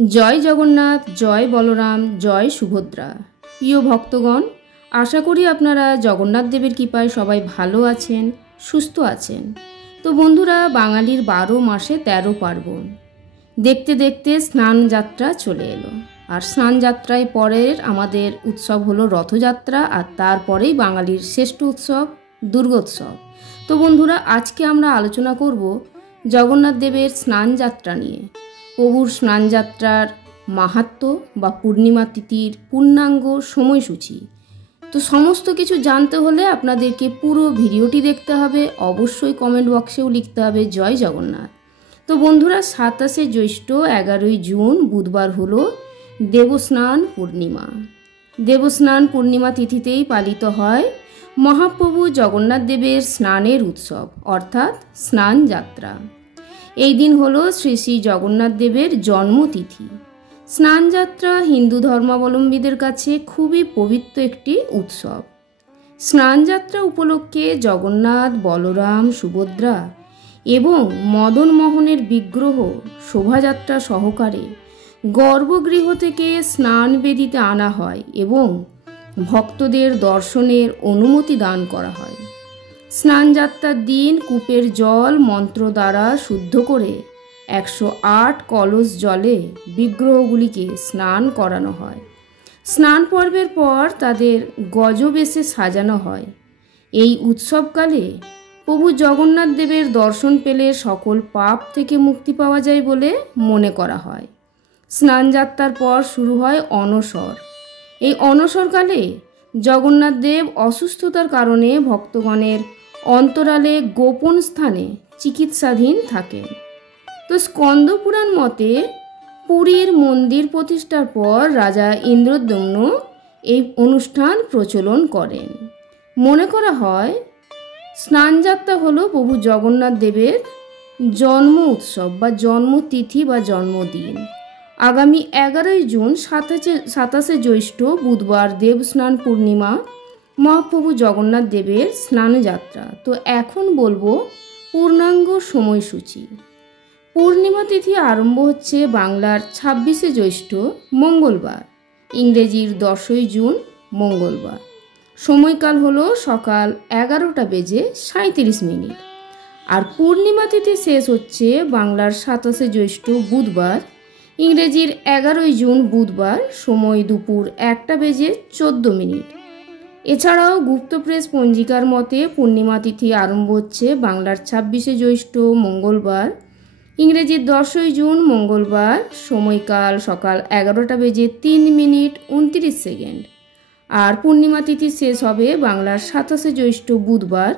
জয় জগন্নাথ, জয় বলরাম, জয় সুভদ্রা। প্রিয় ভক্তগণ, আশা করি আপনারা জগন্নাথ দেবের কৃপায় সবাই ভালো আছেন, সুস্থ আছেন। তো বন্ধুরা, বাঙালির 12 মাসে 13 পার্বণ। দেখতে দেখতে স্নান যাত্রা চলে এলো। আর স্নান যাত্রায় পরের আমাদের উৎসব হলো রথযাত্রা, আর তারপরেই বাঙালির শ্রেষ্ঠ উৎসব দুর্গোৎসব। তো বন্ধুরা, আজকে আমরা আলোচনা করব জগন্নাথ দেবের স্নান যাত্রা নিয়ে। প্রভুর স্নানযাত্রার মাহাত্ম্য বা পূর্ণিমা তিথির পূর্ণাঙ্গ সময়সূচি। তো সমস্ত কিছু জানতে হলে আপনাদেরকে পুরো ভিডিওটি দেখতে হবে, অবশ্যই কমেন্ট বক্সেও লিখতে হবে জয় জগন্নাথ। তো বন্ধুরা, 27শে জ্যৈষ্ঠ 11ই জুন বুধবার হলো দেবস্নান পূর্ণিমা। দেবস্নান পূর্ণিমা তিথিতেই পালিত হয় মহাপ্রভু জগন্নাথ দেবের স্নানের উৎসব অর্থাৎ স্নান যাত্রা। এই দিন হলো শ্রী শ্রী জগন্নাথ দেবের জন্মতিথি। স্নানযাত্রা হিন্দু ধর্মাবলম্বীদের কাছে খুবই পবিত্র একটি উৎসব। স্নানযাত্রা উপলক্ষে জগন্নাথ, বলরাম, সুভদ্রা এবং মদন মোহনের বিগ্রহ শোভাযাত্রা সহকারে গর্ভগৃহ থেকে স্নান বেদিতে আনা হয় এবং ভক্তদের দর্শনের অনুমতি দান করা হয়। স্নানযাত্রার দিন কূপের জল মন্ত্র দ্বারা শুদ্ধ করে 108 কলস জলে বিগ্রহগুলিকে স্নান করানো হয়। স্নান পর্বের পর তাদের গজবেশে সাজানো হয়। এই উৎসবকালে প্রভু জগন্নাথ দেবের দর্শন পেলে সকল পাপ থেকে মুক্তি পাওয়া যায় বলে মনে করা হয়। স্নানযাত্রার পর শুরু হয় অনশর। এই অনশরকালে জগন্নাথ দেব অসুস্থতার কারণে ভক্তগণের অন্তরালে গোপন স্থানে চিকিৎসাধীন থাকেন। তো স্কন্দ পুরাণ মতে পুরীর মন্দির প্রতিষ্ঠার পর রাজা ইন্দ্রদ্যুম্ন এই অনুষ্ঠান প্রচলন করেন। মনে করা হয় স্নানযাত্রা হলো প্রভু জগন্নাথ দেবের জন্ম উৎসব বা জন্মতিথি বা জন্মদিন। আগামী 11ই জুন 27শে জ্যৈষ্ঠ বুধবার দেবস্নান পূর্ণিমা, মহাপ্রভু জগন্নাথ দেবের স্নানযাত্রা। তো এখন বলবো পূর্ণাঙ্গ সময়সূচি। পূর্ণিমা তিথি আরম্ভ হচ্ছে বাংলার 26শে জ্যৈষ্ঠ মঙ্গলবার, ইংরেজির 10ই জুন মঙ্গলবার। সময়কাল হলো সকাল 11:37। আর পূর্ণিমা তিথি শেষ হচ্ছে বাংলার 27শে জ্যৈষ্ঠ বুধবার, ইংরেজির 11ই জুন বুধবার। সময় দুপুর 1:14। এছাড়াও গুপ্তপ্রেস পঞ্জিকার মতে পূর্ণিমা তিথি আরম্ভ হচ্ছে বাংলার 26শে জ্যৈষ্ঠ মঙ্গলবার, ইংরেজির 10ই জুন মঙ্গলবার। সময়কাল সকাল 11:03:29। আর পূর্ণিমা তিথি শেষ হবে বাংলার 27শে জ্যৈষ্ঠ বুধবার,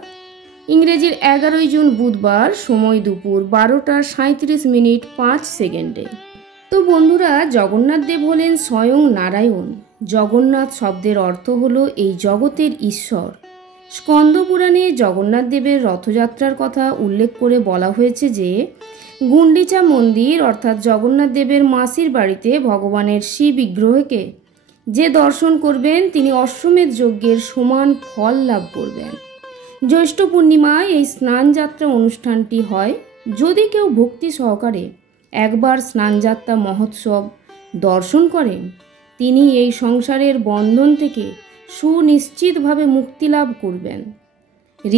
ইংরেজির 11ই জুন বুধবার। সময় দুপুর 12:37:05। তো বন্ধুরা, জগন্নাথ দেব হলেন স্বয়ং নারায়ণ। জগন্নাথ শব্দের অর্থ হলো এই জগতের ঈশ্বর। স্কন্দ পুরাণে জগন্নাথ দেবের রথযাত্রার কথা উল্লেখ করে বলা হয়েছে যে গুন্ডিচা মন্দির অর্থাৎ জগন্নাথ দেবের মাসির বাড়িতে ভগবানের বিগ্রহকে যে দর্শন করবেন তিনি অশ্বমেধ যজ্ঞের সমান ফল লাভ করবেন। জ্যৈষ্ঠ পূর্ণিমায় এই স্নানযাত্রা অনুষ্ঠানটি হয়। যদি কেউ ভক্তি সহকারে একবার স্নানযাত্রা মহোৎসব দর্শন করেন, তিনি এই সংসারের বন্ধন থেকে সুনিশ্চিতভাবে মুক্তি লাভ করবেন।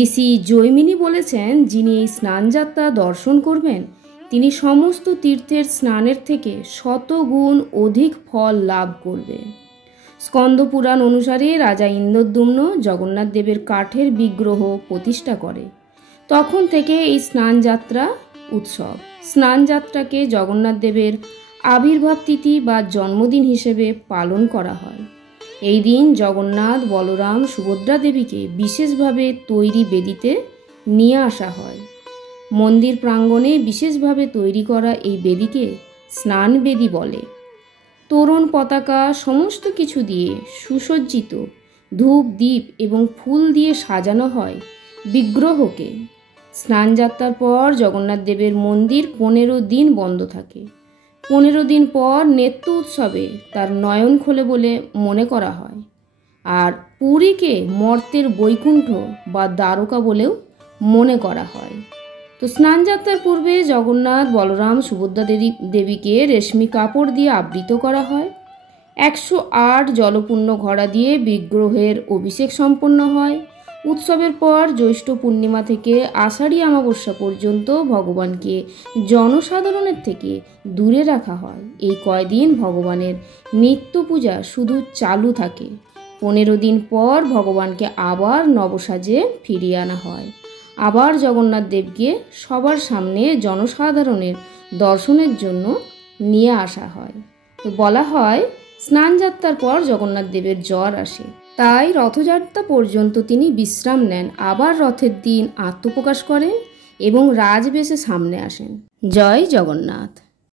ঋষি জৈমিনী বলেছেন, যিনি এই স্নানযাত্রা দর্শন করবেন তিনি সমস্ত তীর্থের স্নানের থেকে 100 গুণ অধিক ফল লাভ করবে। স্কন্দ পুরাণ অনুসারে রাজা ইন্দ্রদ্যুম্ন জগন্নাথ দেবের কাঠের বিগ্রহ প্রতিষ্ঠা করে। তখন থেকে এই স্নানযাত্রা উৎসব। স্নানযাত্রাকে জগন্নাথ দেবের আবির্ভাব তিথি বা জন্মদিন হিসেবে পালন করা হয়। এই দিন জগন্নাথ, বলরাম, সুভদ্রা দেবীকে বিশেষভাবে তৈরি বেদিতে নিয়ে আসা হয়। মন্দির প্রাঙ্গণে বিশেষভাবে তৈরি করা এই বেদিকে স্নান বেদি বলে। তোরণ, পতাকা সমস্ত কিছু দিয়ে সুসজ্জিত, ধূপ, দ্বীপ এবং ফুল দিয়ে সাজানো হয় বিগ্রহকে। স্নানযাত্রার পর জগন্নাথ দেবের মন্দির 15 দিন বন্ধ থাকে। 15 দিন পর নেত্য উৎসবে তার নয়ন খোলে বলে মনে করা হয়। আর পুরীকে মর্ত্যের বৈকুণ্ঠ বা দ্বারকা বলেও মনে করা হয়। তো তো স্নানযাত্রার পূর্বে জগন্নাথ, বলরাম, সুভদ্রা দেবীকে রেশমি কাপড় দিয়ে আবৃত করা হয়। 108 জলপূর্ণ ঘড়া দিয়ে বিগ্রহের অভিষেক সম্পন্ন হয়। উৎসবের পর জ্যৈষ্ঠ পূর্ণিমা থেকে আষাঢ়ী অমাবস্যা পর্যন্ত ভগবানকে জনসাধারণের থেকে দূরে রাখা হয়। এই কয়দিন ভগবানের নিত্য পূজা শুধু চালু থাকে। 15 দিন পর ভগবানকে আবার নবসাজে ফিরিয়ে আনা হয়। আবার জগন্নাথ দেবকে সবার সামনে জনসাধারণের দর্শনের জন্য নিয়ে আসা হয়। তো বলা হয় স্নানযাত্রার পর জগন্নাথ দেবের জ্বর আসে, তাই রথযাত্রা পর্যন্ত তিনি বিশ্রাম নেন। আবার রথের দিন আত্মপ্রকাশ করেন এবং রাজবেশে সামনে আসেন। জয় জগন্নাথ।